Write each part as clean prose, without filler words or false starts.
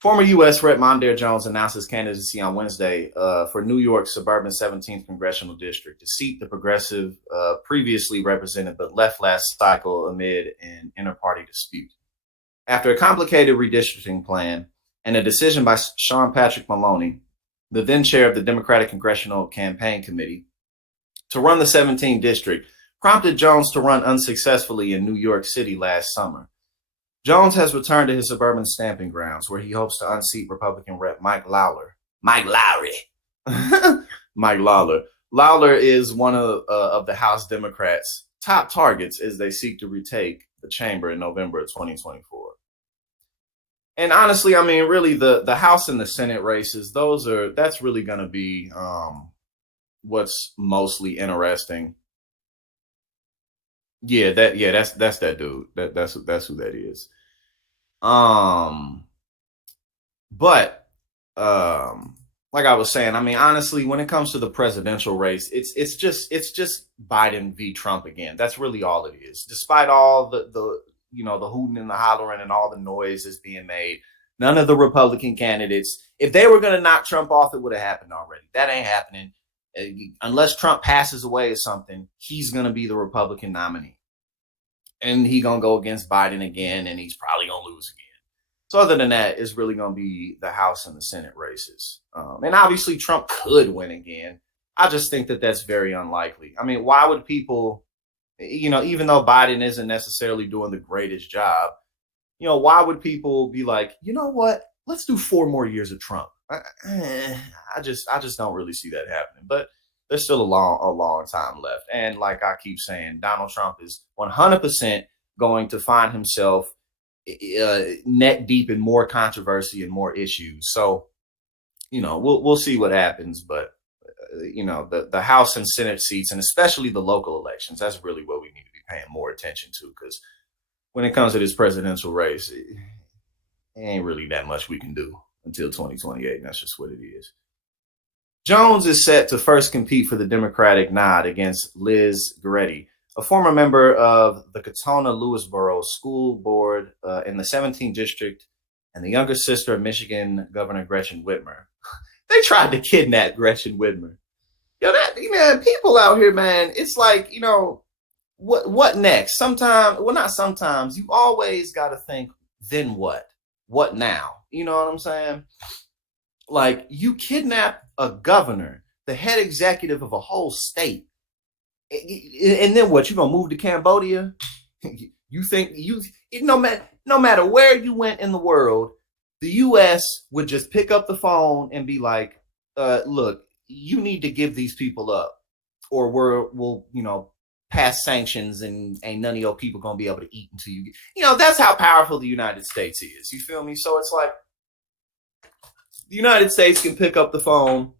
Former U.S. Rep. Mondaire Jones announced his candidacy on Wednesday for New York's suburban 17th congressional district, a seat the progressive previously represented but left last cycle amid an inter-party dispute. After a complicated redistricting plan and a decision by Sean Patrick Maloney, the then chair of the Democratic Congressional Campaign Committee, to run the 17th district, prompted Jones to run unsuccessfully in New York City last summer. Jones has returned to his suburban stamping grounds, where he hopes to unseat Republican Rep. Mike Lawler. Mike Lowry. Mike Lawler. Lawler is one of the House Democrats' top targets as they seek to retake the chamber in November of 2024. And honestly, I mean, really, the House and the Senate races, that's really going to be what's mostly interesting. That's that dude. That's who that is. But like I was saying, I mean, honestly, when it comes to the presidential race, it's just Biden v. Trump again. That's really all it is. Despite all the the hooting and the hollering and all the noise that's being made, none of the Republican candidates, if they were going to knock Trump off, it would have happened already. That ain't happening. Unless Trump passes away or something, he's going to be the Republican nominee. And he's going to go against Biden again, and he's probably going to lose again. So other than that, it's really going to be the House and the Senate races. And obviously, Trump could win again. I just think that that's very unlikely. I mean, why would people, even though Biden isn't necessarily doing the greatest job, why would people be like, you know what, let's do 4 more years of Trump? I just don't really see that happening. But there's still a long time left. And like I keep saying, Donald Trump is 100% going to find himself neck deep in more controversy and more issues. So, we'll see what happens. But, the House and Senate seats, and especially the local elections, that's really what we need to be paying more attention to. Because when it comes to this presidential race, it ain't really that much we can do until 2028. And that's just what it is. Jones is set to first compete for the Democratic nod against Liz Goretti, a former member of the Katona-Lewisboro School Board in the 17th District and the younger sister of Michigan Governor Gretchen Whitmer. They tried to kidnap Gretchen Whitmer. People out here, man, it's like, what next? Not sometimes, you always got to think, then what? What now? You know what I'm saying? Like, you kidnap a governor, the head executive of a whole state, and then what? You gonna move to Cambodia? You think no matter where you went in the world, the U.S. would just pick up the phone and be like, "Look, you need to give these people up, or we'll pass sanctions, and ain't none of your people gonna be able to eat until you get." That's how powerful the United States is. You feel me? So it's like, the United States can pick up the phone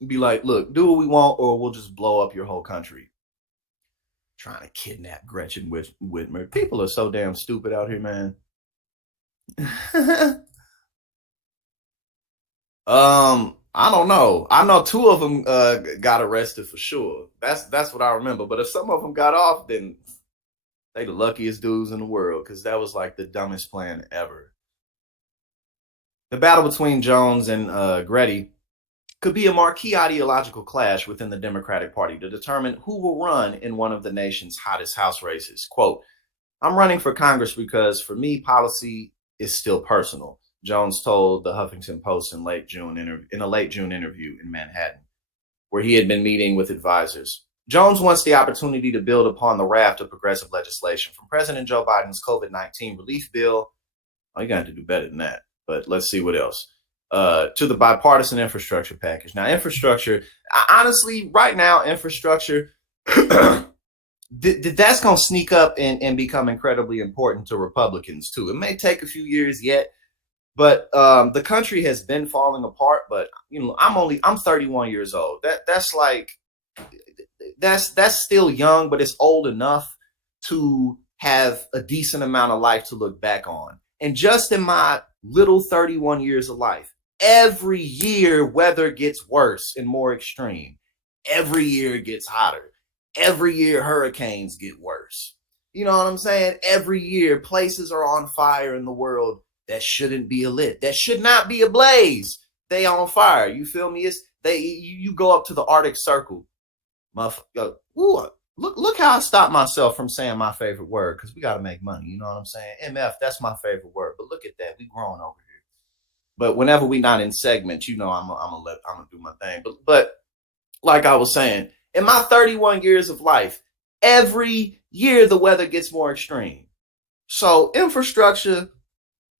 and be like, look, do what we want, or we'll just blow up your whole country. Trying to kidnap Gretchen Whitmer. People are so damn stupid out here, man. I don't know. I know 2 of them got arrested for sure. That's what I remember. But if some of them got off, then they the luckiest dudes in the world, because that was like the dumbest plan ever. The battle between Jones and Goretti could be a marquee ideological clash within the Democratic Party to determine who will run in one of the nation's hottest House races. Quote, "I'm running for Congress because for me, policy is still personal," Jones told the Huffington Post in a late June interview in Manhattan, where he had been meeting with advisors. Jones wants the opportunity to build upon the raft of progressive legislation from President Joe Biden's COVID-19 relief bill. Oh, you got to do better than that. But let's see what else. To the bipartisan infrastructure package. Now, infrastructure, honestly, right now, infrastructure, that's going to sneak up and become incredibly important to Republicans, too. It may take a few years yet, but the country has been falling apart. But, I'm 31 years old. That's still young, but it's old enough to have a decent amount of life to look back on. And just in my little 31 years of life, every year weather gets worse and more extreme. Every year it gets hotter. Every year hurricanes get worse. You know what I'm saying? Every year places are on fire in the world that shouldn't be lit, that should not be ablaze, they on fire. You feel me? It's they you go up to the Arctic Circle, motherfucker. Ooh, look how I stopped myself from saying my favorite word, because we got to make money. You know what I'm saying? MF, that's my favorite word. But look at that, we growing over here. But whenever we not in segments, I'm gonna do my thing. But like I was saying, in my 31 years of life, every year the weather gets more extreme. So infrastructure,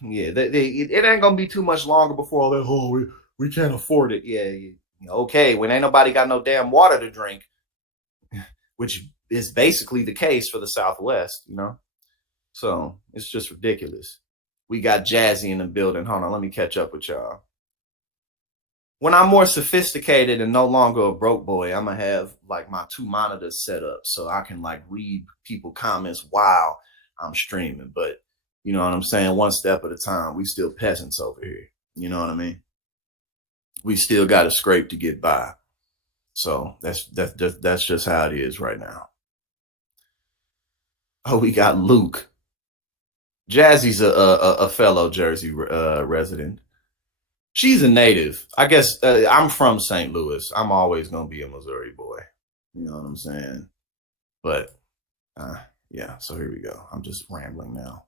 yeah, it ain't gonna be too much longer before all that. Oh, we can't afford it. Yeah, okay. When ain't nobody got no damn water to drink, which is basically the case for the Southwest, So it's just ridiculous. We got Jazzy in the building. Hold on, let me catch up with y'all. When I'm more sophisticated and no longer a broke boy, I'm gonna have like my 2 monitors set up so I can like read people comments while I'm streaming. But you know what I'm saying? One step at a time. We still peasants over here. You know what I mean? We still got to scrape to get by. So that's just how it is right now. Oh, we got Luke. Jazzy's a fellow Jersey resident. She's a native. I guess I'm from St. Louis. I'm always going to be a Missouri boy. You know what I'm saying? But yeah, so here we go. I'm just rambling now.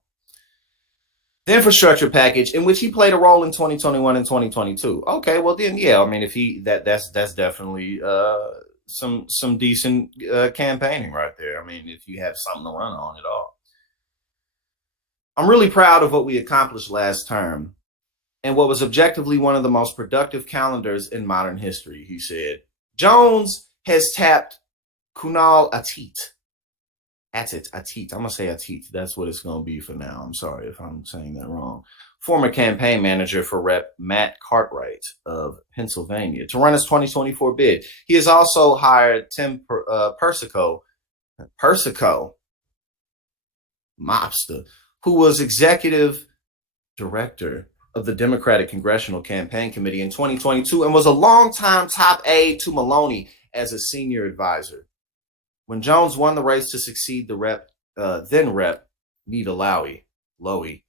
The infrastructure package in which he played a role in 2021 and 2022. Okay, well then, yeah. I mean, if that's definitely some decent campaigning right there. I mean, if you have something to run on at all. I'm really proud of what we accomplished last term and what was objectively one of the most productive calendars in modern history, he said. Jones has tapped Kunal Atit. Atit. I'm going to say Atit. That's what it's going to be for now. I'm sorry if I'm saying that wrong. Former campaign manager for Rep. Matt Cartwright of Pennsylvania to run his 2024 bid. He has also hired Tim Persico, mobster, who was executive director of the Democratic Congressional Campaign Committee in 2022 and was a longtime top aide to Maloney as a senior advisor. When Jones won the race to succeed the then Rep. Nita Lowy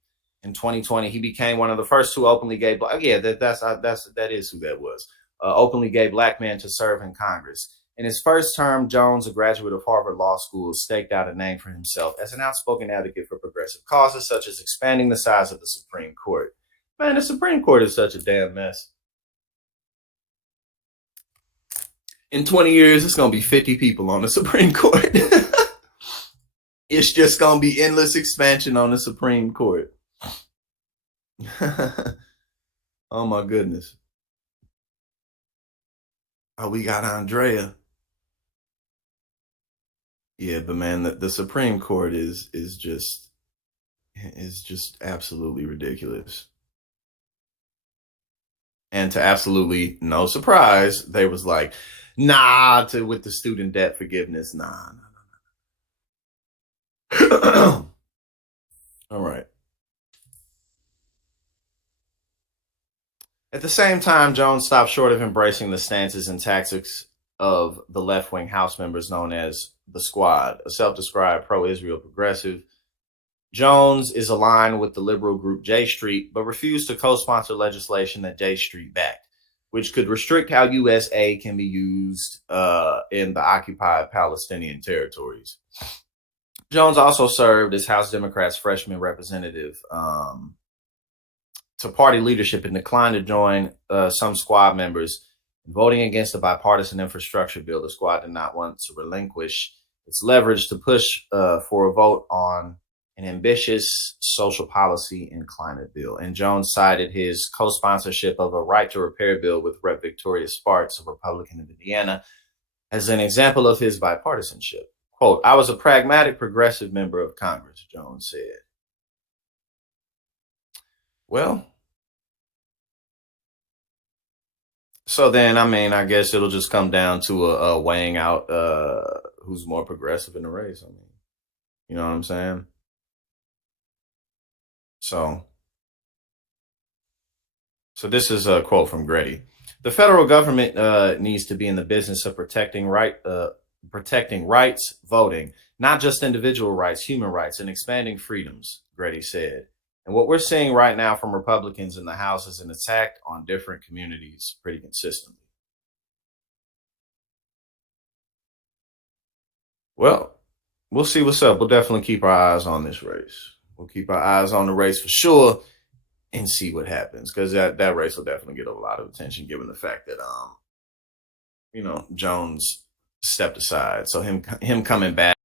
in 2020, he became one of the first two openly gay black. Yeah, that is who that was. Openly gay black men to serve in Congress. In his first term, Jones, a graduate of Harvard Law School, staked out a name for himself as an outspoken advocate for progressive causes, such as expanding the size of the Supreme Court. Man, the Supreme Court is such a damn mess. In 20 years, it's going to be 50 people on the Supreme Court. It's just going to be endless expansion on the Supreme Court. Oh, my goodness. Oh, we got Andrea. Yeah, but man, the Supreme Court is just absolutely ridiculous. And to absolutely no surprise, they was like, nah, with the student debt forgiveness, nah. All right. At the same time, Jones stopped short of embracing the stances and tactics of the left-wing House members known as the Squad, a self-described pro-Israel progressive. Jones is aligned with the liberal group J Street, but refused to co-sponsor legislation that J Street backed, which could restrict how U.S. aid can be used in the occupied Palestinian territories. Jones also served as House Democrats' freshman representative to party leadership and declined to join some Squad members in voting against the bipartisan infrastructure bill. The Squad did not want to relinquish its leverage to push for a vote on an ambitious social policy and climate bill. And Jones cited his co-sponsorship of a right to repair bill with Rep. Victoria Sparks, a Republican of Indiana, as an example of his bipartisanship. Quote, I was a pragmatic progressive member of Congress, Jones said. Well, so then, I mean, I guess it'll just come down to a weighing out who's more progressive in the race. I mean, you know what I'm saying? So this is a quote from Grady. The federal government needs to be in the business of protecting rights, voting, not just individual rights, human rights, and expanding freedoms, Grady said. And what we're seeing right now from Republicans in the House is an attack on different communities pretty consistently. Well, we'll see what's up. We'll definitely keep our eyes on this race. We'll keep our eyes on the race for sure and see what happens, because that race will definitely get a lot of attention given the fact that Jones stepped aside. So him coming back